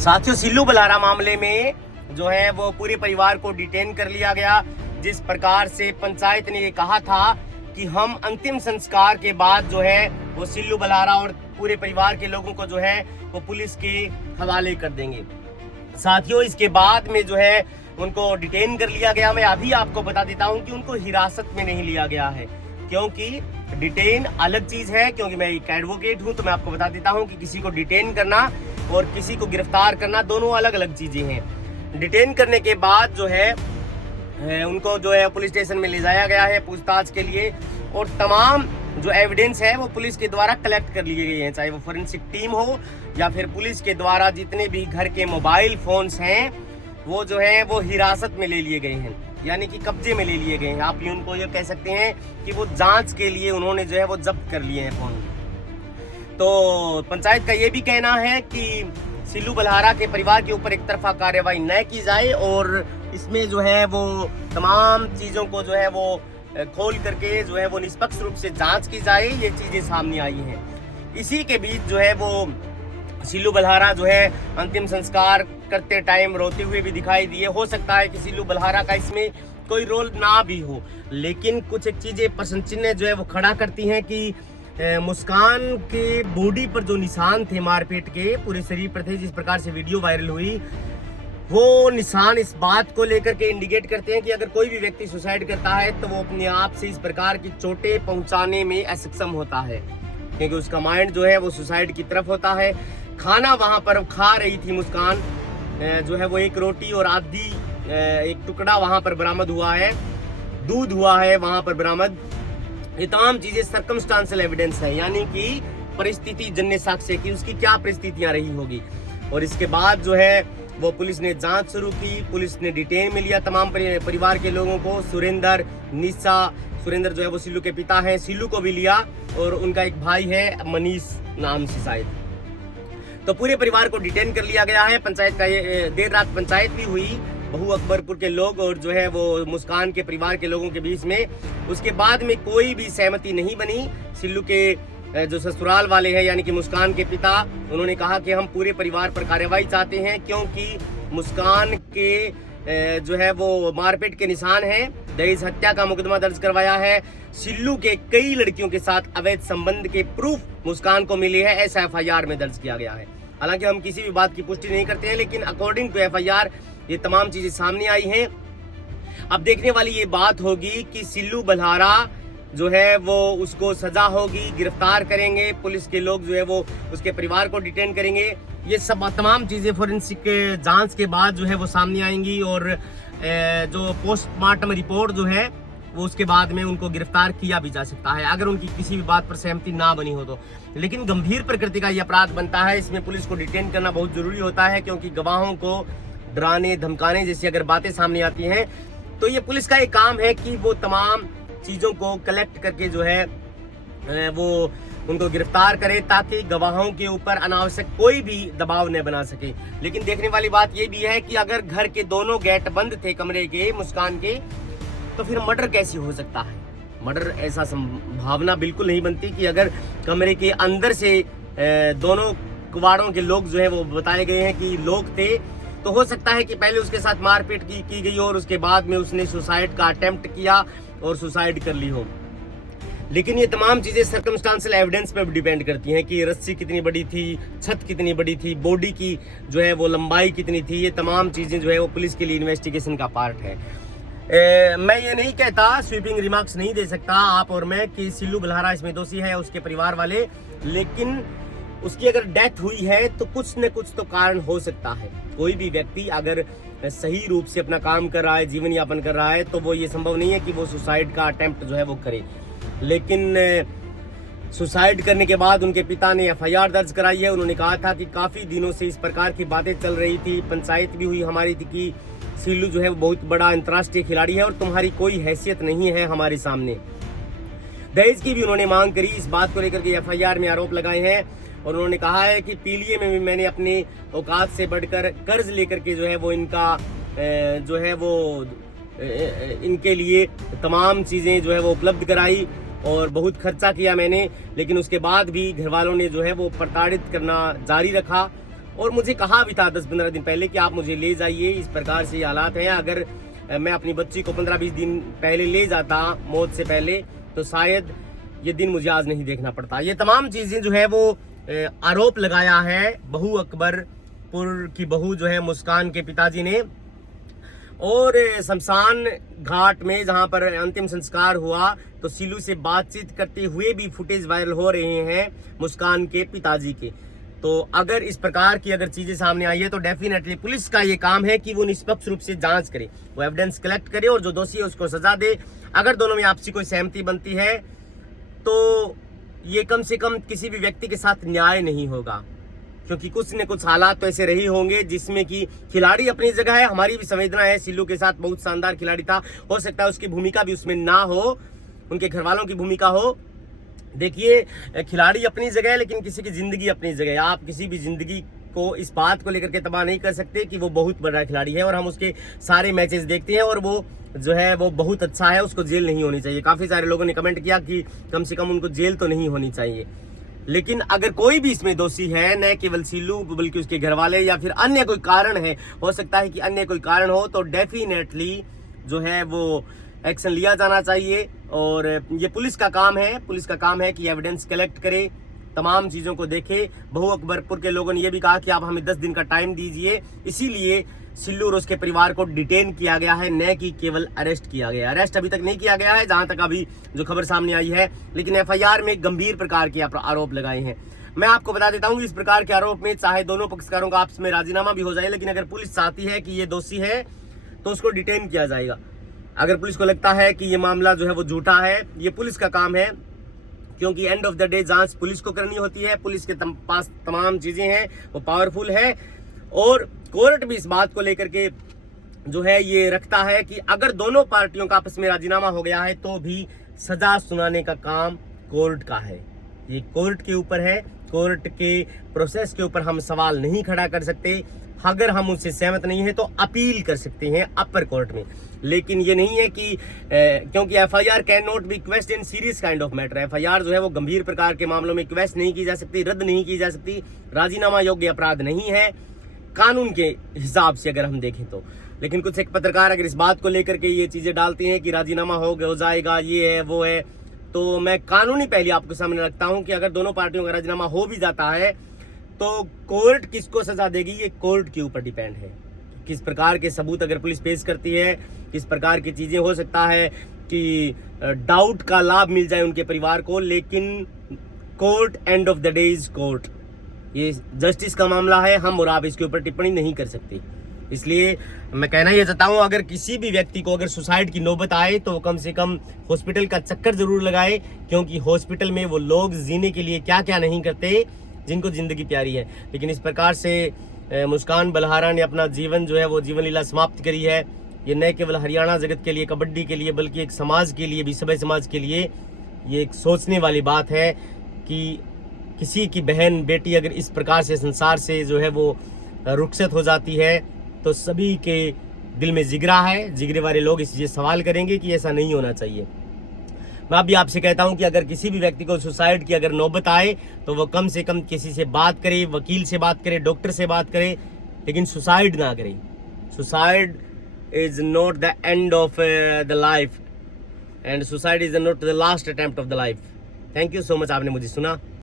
साथियों, सिल्लू बलहारा मामले में जो है वो पूरे परिवार को डिटेन कर लिया गया। जिस प्रकार से पंचायत ने ये कहा था कि हम अंतिम संस्कार के बाद जो है वो सिल्लू बलहारा और पूरे परिवार के लोगों को जो है वो पुलिस के हवाले कर देंगे। साथियों, इसके बाद में जो है उनको डिटेन कर लिया गया। मैं अभी आपको बता देता हूं कि उनको हिरासत में नहीं लिया गया है, क्योंकि डिटेन अलग चीज है। क्योंकि मैं एक एडवोकेट हूं तो मैं आपको बता देता हूं कि किसी को डिटेन करना और किसी को गिरफ्तार करना दोनों अलग अलग चीजें हैं। डिटेन करने के बाद जो है उनको जो है पुलिस स्टेशन में ले जाया गया है पूछताछ के लिए, और तमाम जो एविडेंस है वो पुलिस के द्वारा कलेक्ट कर लिए गए हैं, चाहे वो फोरेंसिक टीम हो या फिर पुलिस के द्वारा जितने भी घर के मोबाइल फोन्स हैं वो जो है वो हिरासत में ले लिए गए हैं, यानी कि कब्जे में ले लिए गए हैं। आप उनको ये कह सकते हैं कि वो जांच के लिए उन्होंने जो है वो जब्त कर लिए हैं फोन। तो पंचायत का ये भी कहना है कि सिल्लू बलहारा के परिवार के ऊपर एक तरफा कार्रवाई न की जाए और इसमें जो है वो तमाम चीज़ों को जो है वो खोल करके जो है वो निष्पक्ष रूप से जांच की जाए। ये चीज़ें सामने आई हैं। इसी के बीच जो है वो सिल्लू बलहारा जो है अंतिम संस्कार करते टाइम रोते हुए भी दिखाई दिए। हो सकता है कि सिल्लू बलहारा का इसमें कोई रोल ना भी हो, लेकिन कुछ एक चीज़ें प्रश्न चिन्ह जो है वो खड़ा करती हैं कि मुस्कान के बॉडी पर जो निशान थे मारपीट के पूरे शरीर पर थे, जिस प्रकार से वीडियो वायरल हुई, वो निशान इस बात को लेकर के इंडिकेट करते हैं कि अगर कोई भी व्यक्ति सुसाइड करता है तो वो अपने आप से इस प्रकार की चोटें पहुंचाने में असक्षम होता है, क्योंकि उसका माइंड जो है वो सुसाइड की तरफ होता है। खाना वहां पर खा रही थी मुस्कान, जो है वो एक रोटी और आधी एक टुकड़ा वहां पर बरामद हुआ है, दूध हुआ है वहां पर बरामद। ये तमाम चीजें सर्कमस्टांशियल एविडेंस है, यानी कि परिस्थिति जन्य साक्ष्य की उसकी क्या परिस्थितियां रही होगी। और इसके बाद जो है वो पुलिस ने जांच शुरू की। पुलिस ने डिटेन में लिया तमाम परिवार के लोगों को। सुरेंद्र, निशा, सुरेंद्र जो है वो सिल्लू के पिता हैं, सिल्लू को भी लिया, और उनका एक भाई है मनीष नाम से शायद। तो पूरे परिवार को डिटेन कर लिया गया है। पंचायत का ये देर रात पंचायत भी हुई बहु अकबरपुर के लोग और जो है वो मुस्कान के परिवार के लोगों के बीच में। उसके बाद में कोई भी सहमति नहीं बनी। सिल्लू के जो ससुराल वाले हैं यानी कि मुस्कान के पिता, उन्होंने कहा कि हम पूरे परिवार पर कार्रवाई चाहते हैं, क्योंकि मुस्कान के जो है वो मारपीट के निशान हैं। दहेज हत्या का मुकदमा दर्ज करवाया है। सिल्लू के कई लड़कियों के साथ अवैध संबंध के प्रूफ मुस्कान को मिले हैं, ऐसा FIR में दर्ज किया गया है। हालांकि हम किसी भी बात की पुष्टि नहीं करते हैं, लेकिन अकॉर्डिंग टू FIR ये तमाम चीजें सामने आई हैं। अब देखने वाली ये बात होगी कि सिल्लू बलहारा जो है वो उसको सजा होगी, गिरफ्तार करेंगे पुलिस के लोग, जो है वो उसके परिवार को डिटेन करेंगे। ये सब तमाम चीजें फोरेंसिक जांच के बाद जो है वो सामने आएंगी, और जो पोस्टमार्टम रिपोर्ट जो है वो उसके बाद में उनको गिरफ्तार किया भी जा सकता है, अगर उनकी किसी भी बात पर सहमति ना बनी हो तो। लेकिन गंभीर प्रकृति का यह अपराध बनता है, इसमें पुलिस को डिटेन करना बहुत जरूरी होता है, क्योंकि गवाहों को डराने धमकाने जैसी अगर बातें सामने आती हैं तो ये पुलिस का एक काम है कि वो तमाम चीज़ों को कलेक्ट करके जो है वो उनको गिरफ्तार करे, ताकि गवाहों के ऊपर अनावश्यक कोई भी दबाव न बना सके। लेकिन देखने वाली बात ये भी है कि अगर घर के दोनों गेट बंद थे कमरे के मुस्कान के, तो फिर मर्डर कैसे हो सकता है? मर्डर ऐसा संभावना बिल्कुल नहीं बनती कि अगर कमरे के अंदर से दोनों कुवाड़ों के लोग जो है वो बताए गए हैं कि लोग थे, तो हो सकता है कि पहले उसके साथ मारपीट की गई और उसके बाद में उसने सुसाइड का अटेम्प्ट किया और सुसाइड कर ली हो। लेकिन ये तमाम चीज़ें सर्कमस्टांशियल एविडेंस पर डिपेंड करती हैं कि रस्सी कितनी बड़ी थी, छत कितनी बड़ी थी, बॉडी की जो है वो लंबाई कितनी थी। ये तमाम चीज़ें जो है वो पुलिस के लिए इन्वेस्टिगेशन का पार्ट है। मैं ये नहीं कहता, स्वीपिंग रिमार्क्स नहीं दे सकता आप और मैं कि सिल्लू बलहारा इसमें दोषी है, उसके परिवार वाले, लेकिन उसकी अगर डेथ हुई है तो कुछ न कुछ तो कारण हो सकता है। कोई भी व्यक्ति अगर सही रूप से अपना काम कर रहा है, जीवन यापन कर रहा है, तो वो ये संभव नहीं है कि वो सुसाइड का अटेम्प्ट जो है वो करे। लेकिन सुसाइड करने के बाद उनके पिता ने FIR दर्ज कराई है। उन्होंने कहा था कि काफ़ी दिनों से इस प्रकार की बातें चल रही थी, पंचायत भी हुई हमारी थी कि सिल्लू जो है वो बहुत बड़ा अंतर्राष्ट्रीय खिलाड़ी है और तुम्हारी कोई हैसियत नहीं है हमारे सामने। दहेज की भी उन्होंने मांग करी। इस बात को लेकर के FIR में आरोप लगाए हैं, और उन्होंने कहा है कि पीलिए में भी मैंने अपनी औकात से बढ़कर कर्ज लेकर के जो है वो इनका जो है वो इनके लिए तमाम चीज़ें जो है वो उपलब्ध कराई और बहुत खर्चा किया मैंने, लेकिन उसके बाद भी घर वालों ने जो है वो प्रताड़ित करना जारी रखा और मुझे कहा भी था 10-15 दिन पहले कि आप मुझे ले जाइए, इस प्रकार से हालात हैं। अगर मैं अपनी बच्ची को 15-20 दिन पहले ले जाता मौत से पहले तो शायद ये दिन मुझे आज नहीं देखना पड़ता। ये तमाम चीज़ें जो है वो आरोप लगाया है बहू अकबरपुर की बहू जो है मुस्कान के पिताजी ने। और शमशान घाट में जहां पर अंतिम संस्कार हुआ तो सिल्लू से बातचीत करते हुए भी फुटेज वायरल हो रहे हैं मुस्कान के पिताजी के। तो अगर इस प्रकार की अगर चीजें सामने आई है तो डेफिनेटली पुलिस का ये काम है कि वो निष्पक्ष रूप से जांच करे, वो एविडेंस कलेक्ट करे और जो दोषी है उसको सजा दे। अगर दोनों में आपसी कोई सहमति बनती है तो ये कम से कम किसी भी व्यक्ति के साथ न्याय नहीं होगा, क्योंकि कुछ न कुछ हालात तो ऐसे रही होंगे जिसमें कि खिलाड़ी अपनी जगह है, हमारी भी संवेदना है, सिल्लू के साथ बहुत शानदार खिलाड़ी था, हो सकता है उसकी भूमिका भी उसमें ना हो, उनके घर वालों की भूमिका हो। देखिए खिलाड़ी अपनी जगह है लेकिन किसी की जिंदगी अपनी जगह है। आप किसी भी जिंदगी को इस बात को लेकर के तबाह नहीं कर सकते कि वो बहुत बड़ा खिलाड़ी है और हम उसके सारे मैचेस देखते हैं और वो जो है वो बहुत अच्छा है, उसको जेल नहीं होनी चाहिए। काफी सारे लोगों ने कमेंट किया कि कम से कम उनको जेल तो नहीं होनी चाहिए, लेकिन अगर कोई भी इसमें दोषी है, न केवल सिल्लू बल्कि उसके घर वाले या फिर अन्य कोई कारण है, हो सकता है कि अन्य कोई कारण हो, तो डेफिनेटली जो है वो एक्शन लिया जाना चाहिए। और ये पुलिस का काम है, पुलिस का काम है कि एविडेंस कलेक्ट करे, तमाम चीज़ों को देखे। बहू अकबरपुर के लोगों ने यह भी कहा कि आप हमें 10 दिन का टाइम दीजिए, इसीलिए सिल्लू और उसके परिवार को डिटेन किया गया है, न कि केवल अरेस्ट किया गया। अरेस्ट अभी तक नहीं किया गया है जहां तक अभी जो खबर सामने आई है, लेकिन एफआईआर में गंभीर प्रकार के आरोप लगाए हैं। मैं आपको बता देता हूं कि इस प्रकार के आरोप में चाहे दोनों पक्षकारों का आपस में राजीनामा भी हो जाए, लेकिन अगर पुलिस चाहती है कि ये दोषी है तो उसको डिटेन किया जाएगा। अगर पुलिस को लगता है कि ये मामला जो है वो झूठा है, ये पुलिस का काम है, क्योंकि एंड ऑफ द डे जांच पुलिस को करनी होती है। पुलिस के पास तमाम चीजें हैं, वो पावरफुल है। और कोर्ट भी इस बात को लेकर के जो है ये रखता है कि अगर दोनों पार्टियों का आपस में राजीनामा हो गया है तो भी सजा सुनाने का काम कोर्ट का है। ये कोर्ट के ऊपर है, कोर्ट के प्रोसेस के ऊपर हम सवाल नहीं खड़ा कर सकते। अगर हम उससे सहमत नहीं है तो अपील कर सकते हैं अपर कोर्ट में, लेकिन ये नहीं है कि क्योंकि FIR can not be question in serious kind of matter. FIR जो है वो गंभीर प्रकार के मामलों में क्वेश्चन नहीं की जा सकती, रद्द नहीं की जा सकती। राजीनामा योग्य अपराध नहीं है कानून के हिसाब से अगर हम देखें तो। लेकिन कुछ एक पत्रकार अगर इस बात को लेकर के ये चीजें डालती हैं कि राजीनामा हो जाएगा, ये है वो है, तो मैं कानूनी पहले आपके सामने रखता हूं कि अगर दोनों पार्टियों का राजीनामा हो भी जाता है तो कोर्ट किसको सजा देगी, ये कोर्ट के ऊपर डिपेंड है। किस प्रकार के सबूत अगर पुलिस पेश करती है, किस प्रकार की चीजें, हो सकता है कि डाउट का लाभ मिल जाए उनके परिवार को, लेकिन court end of the day is court. ये जस्टिस का मामला है, हम और आप इसके ऊपर टिप्पणी नहीं कर सकते। इसलिए मैं कहना ये चाहता हूँ अगर किसी भी व्यक्ति को अगर सुसाइड की नौबत आए तो कम से कम हॉस्पिटल का चक्कर जरूर लगाए, क्योंकि हॉस्पिटल में वो लोग जीने के लिए क्या क्या नहीं करते जिनको जिंदगी प्यारी है। लेकिन इस प्रकार से मुस्कान बलहारा ने अपना जीवन जो है वो जीवन लीला समाप्त करी है। ये न केवल हरियाणा जगत के लिए, कबड्डी के लिए, बल्कि एक समाज के लिए भी, सभ्य समाज के लिए ये एक सोचने वाली बात है कि किसी की बहन बेटी अगर इस प्रकार से संसार से जो है वो रुखसत हो जाती है तो सभी के दिल में जिगरा है, जिगरे वाले लोग इस चीज़ सवाल करेंगे कि ऐसा नहीं होना चाहिए। मैं भी आपसे कहता हूं कि अगर किसी भी व्यक्ति को सुसाइड की अगर नौबत आए तो वो कम से कम किसी से बात करे, वकील से बात करे, डॉक्टर से बात करे, लेकिन सुसाइड ना करे। Suicide is not the end of the life and suicide is not the last attempt of the life. Thank you so much, आपने मुझे सुना।